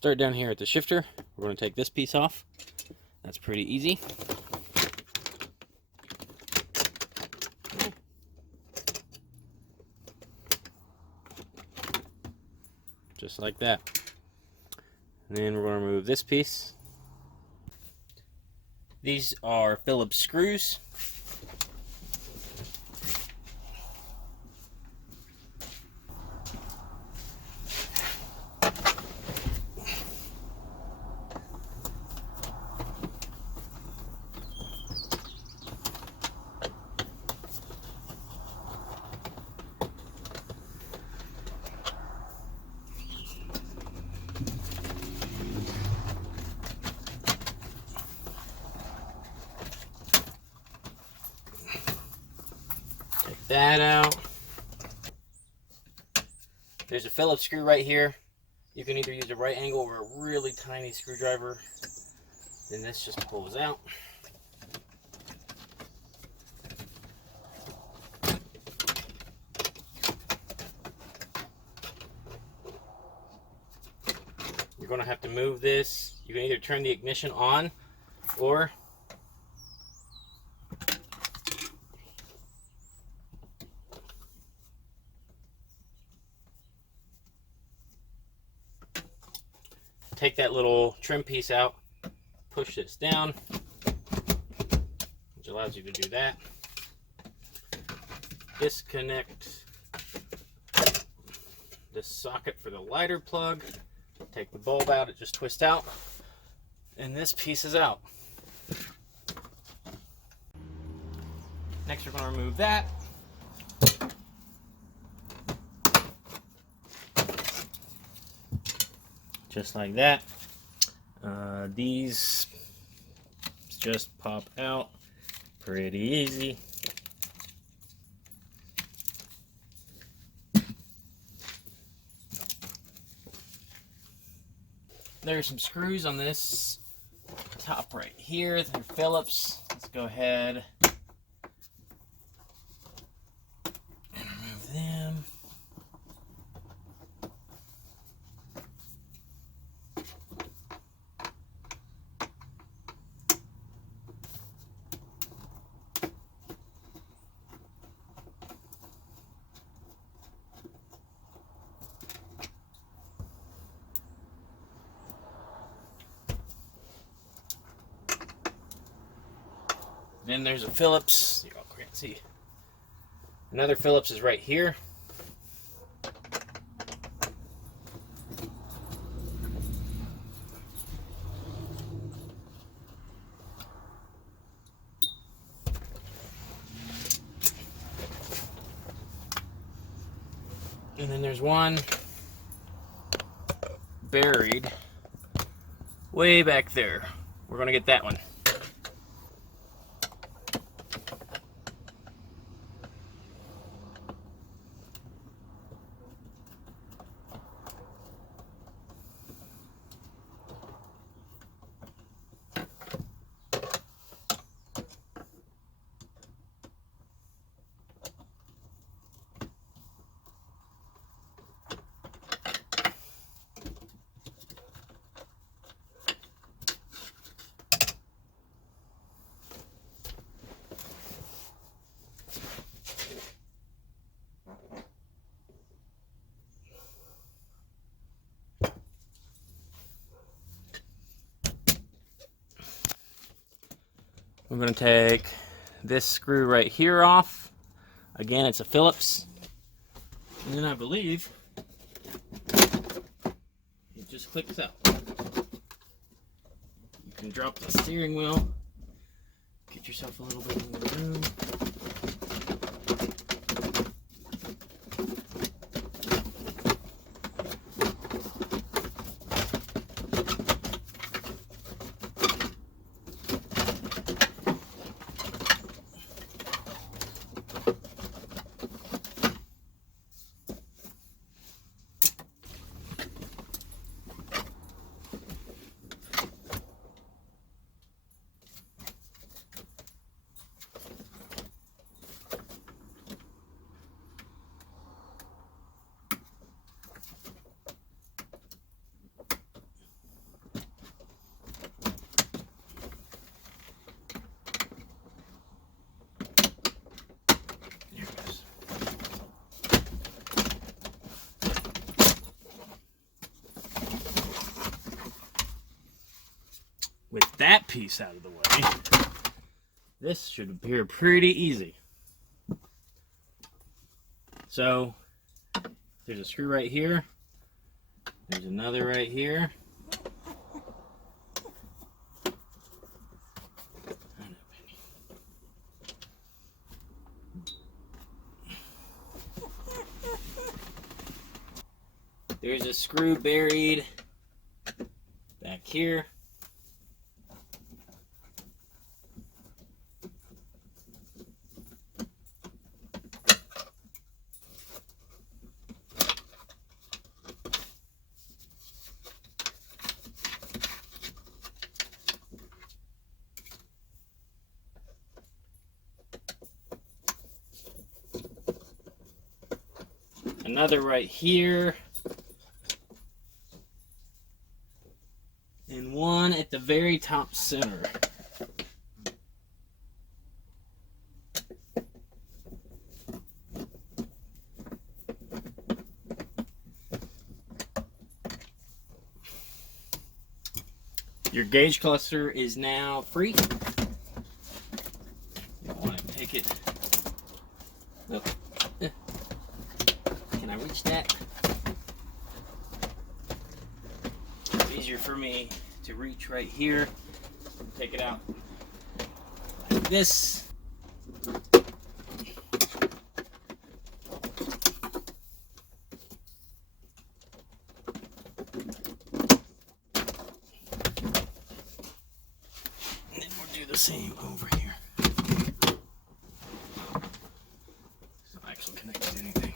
Start down here at the shifter. We're going to take this piece off. That's pretty easy. Just like that. And then we're going to remove this piece. These are Phillips screws. Take that out. There's a Phillips screw right here. You can either use a right angle or a really tiny screwdriver. Then this just pulls out. You're going to have to move this. You can either turn the ignition on or take that little trim piece out, push this down, which allows you to do that. Disconnect this socket for the lighter plug. Take the bulb out, it just twists out, and this piece is out. Next we're going to remove that. Just like that. These just pop out pretty easy. There's some screws on this top right here. They're Phillips. Let's go ahead and remove them. Then there's a Phillips. You can't see. Another Phillips is right here. And then there's one buried way back there. We're going to get that one. We're going to take this screw right here off. Again, it's a Phillips. And then I believe it just clicks out. You can drop the steering wheel, get yourself a little bit more room. that piece out of the way, this should appear pretty easy. So there's a screw right here. There's another right here. There's a screw buried back here. Another right here. And one at the very top center. Your gauge cluster is now free. You want to take it. Oh. Can I reach that? It's easier for me to reach right here. Take it out like this. And then we'll do the same over here. It's not actually connected to anything.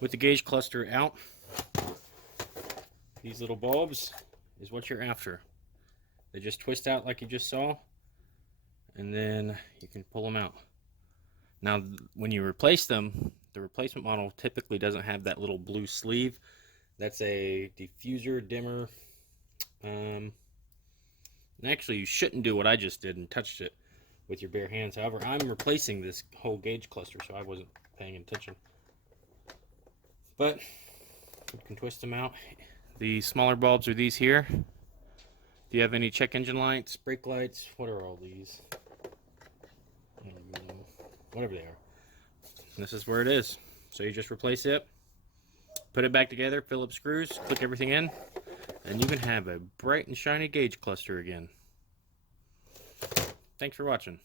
With the gauge cluster out, these little bulbs is what you're after. They just twist out like you just saw, and then you can pull them out. Now, when you replace them, the replacement model typically doesn't have that little blue sleeve. That's a diffuser dimmer. And actually, you shouldn't do what I just did and touched it with your bare hands. However, I'm replacing this whole gauge cluster, so I wasn't paying attention. But you can twist them out. The smaller bulbs are these here. Do you have any check engine lights, brake lights? What are all these? I don't even know. Whatever they are. And this is where it is. So you just replace it, put it back together, Phillips screws, click everything in, and you can have a bright and shiny gauge cluster again. Thanks for watching.